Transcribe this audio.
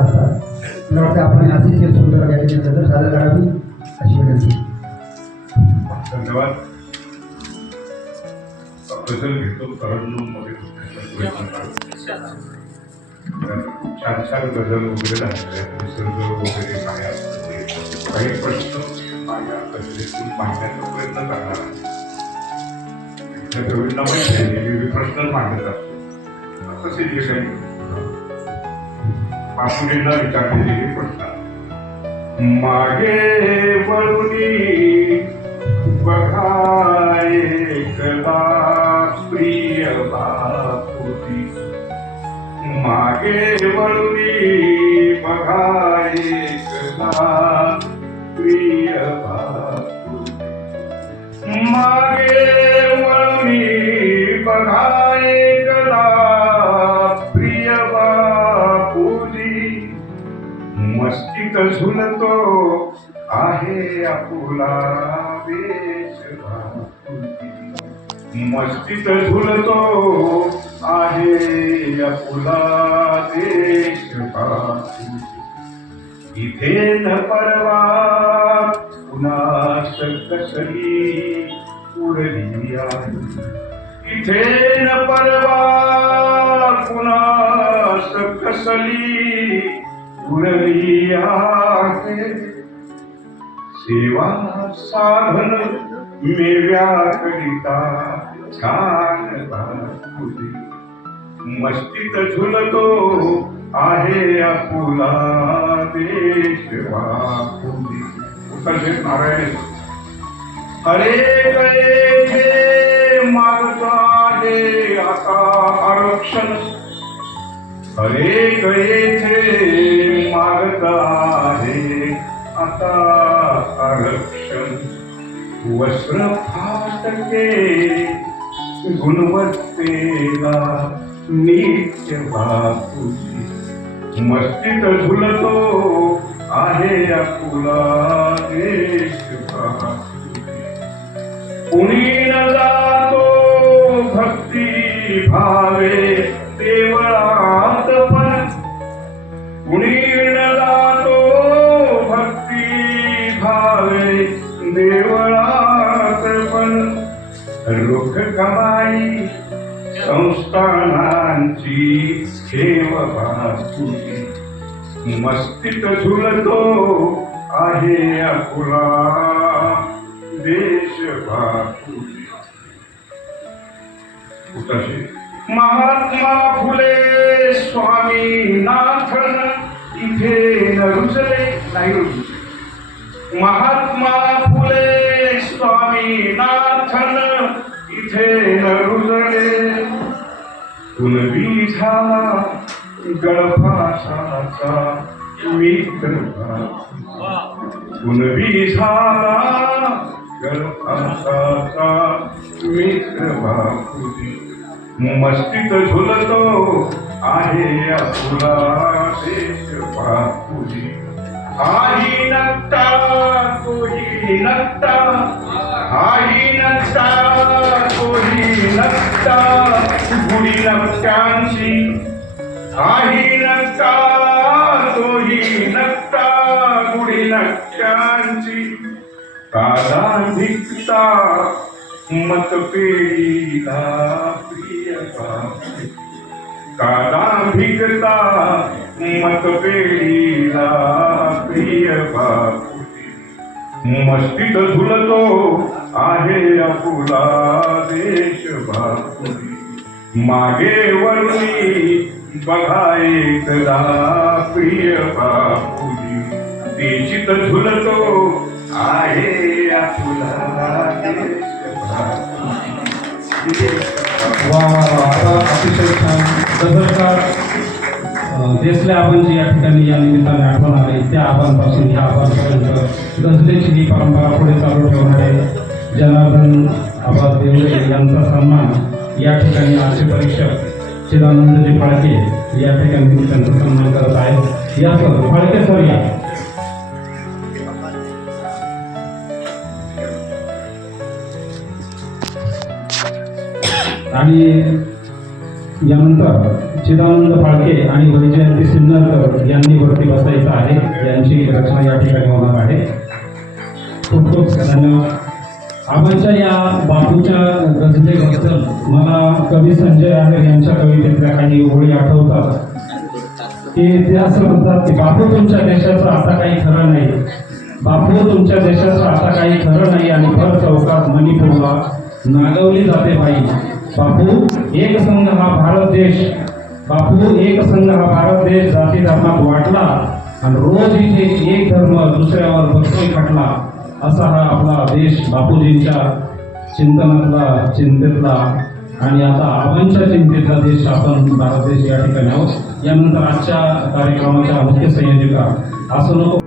असतात मला वाटतं आपण अतिशय सुंदर या ठिकाणी सादर करावी अशी विनंती. धन्यवाद. गझल छान छान गजल वगैरे झालेले निसर्ग वगैरे काय काही प्रश्न माझ्या गझलेतून मांडण्याचा प्रयत्न करणार आहे. प्रश्न मांडत असतो. तसे जे काही बापुरींना विचारलेले हे प्रश्न मागे वळुनी बघाय कला प्रिय बापुरी मागे वळुनी बघाय कला प्रिय बापुरी गीत झुलतो आहे आपुला मस्तीत झुलतो आहे आपुला देश इथे न परवा कुणास कसली उरली आहे. इथे न परवा कुणास कसली आहे सेवा साधन मेव्याकरिता छान मस्तीत झुलतो आहे आपुला देशवा उत्तर नारायण. अरे गये थे मागता दे आता आरक्षण. अरे गये थे आरक्षण. वस्त्र फाटके गुणवत्तेला नित्य बापूजी. मस्तीत झुलतो आहे आपुला देश कुणी न जातो भक्ती भावे देवळा भावे देवळात पण रुख कमाई संस्थानांची ठेव भासुरी मस्तीत झुलतो आहे अकुला देश भासुरी महात्मा फुले स्वामी नाथन इथे न रुजले नाही रुजले. महात्मा फुले स्वामी नाथन इथे न रुजले कुणबी झाला गळफासाचा मित्र कुणबी झाला गळफासाचा मित्र बापुजी. मस्तीत झुलतो आहे आपुला देश बापुजी. आई नक्ता तोही नक्ता आई नक्ता तोही नक्ता गुढी नक्त्यांची आई नक्ता तोही नक्ता गुढी नक्त्यांची कादा भिकता मतपेढीला प्रिय बापू. कादा भिकता मतपेढीला प्रिय बापू मस्तीत झुलतो आहे आपुला देश बापुरी मागे वरुणी बघा एकदा प्रिय बापुरी देशित झुलतो आहे आपुला देश बापुरी वा अतिशय छान. देशला देसले आपण जी या ठिकाणी या निमित्ताने आठवण आले त्या आव्हानपासून ह्या आव्हानपर्यंत गझलेची ही परंपरा पुढे चालू ठेवणारे जनार्दन आबा देवळे यांचा सन्मान या ठिकाणी आमचे परीक्षक चिदानंदजी फाळके या ठिकाणी त्यांचा सन्मान करत आहे. या सर फाळके सर या. आणि यानंतर चिदानंद फाळके आणि यांनी वरती बसायचं आहे. यांची रचना या ठिकाणी होणार आहे. खूप खूप धन्यवाद. आमच्या या बापूच्या गजलेबद्दल मला कवी संजय आगर यांच्या कवितेतल्या काही ओळी आठवतात. की ते असं म्हणतात की बापू तुमच्या देशाचं आता काही खरं नाही. बापू तुमच्या देशाचं आता काही खरं नाही आणि भर चौकात मणिपूरला नागवली जाते बाई. बापू एक संघ हा भारत देश. बापू एक संघ हा भारत देश जाती धर्मात वाटला आणि रोज इथे एक धर्म दुसऱ्यावर बसतोय खटला असा हा आपला देश बापूजींच्या चिंतनातला चिंतेतला आणि आता आपणच्या चिंतेतला देश आपण भारत देश या ठिकाणी आहोत. यानंतर आजच्या कार्यक्रमाच्या मुख्य संयोजिका असं नको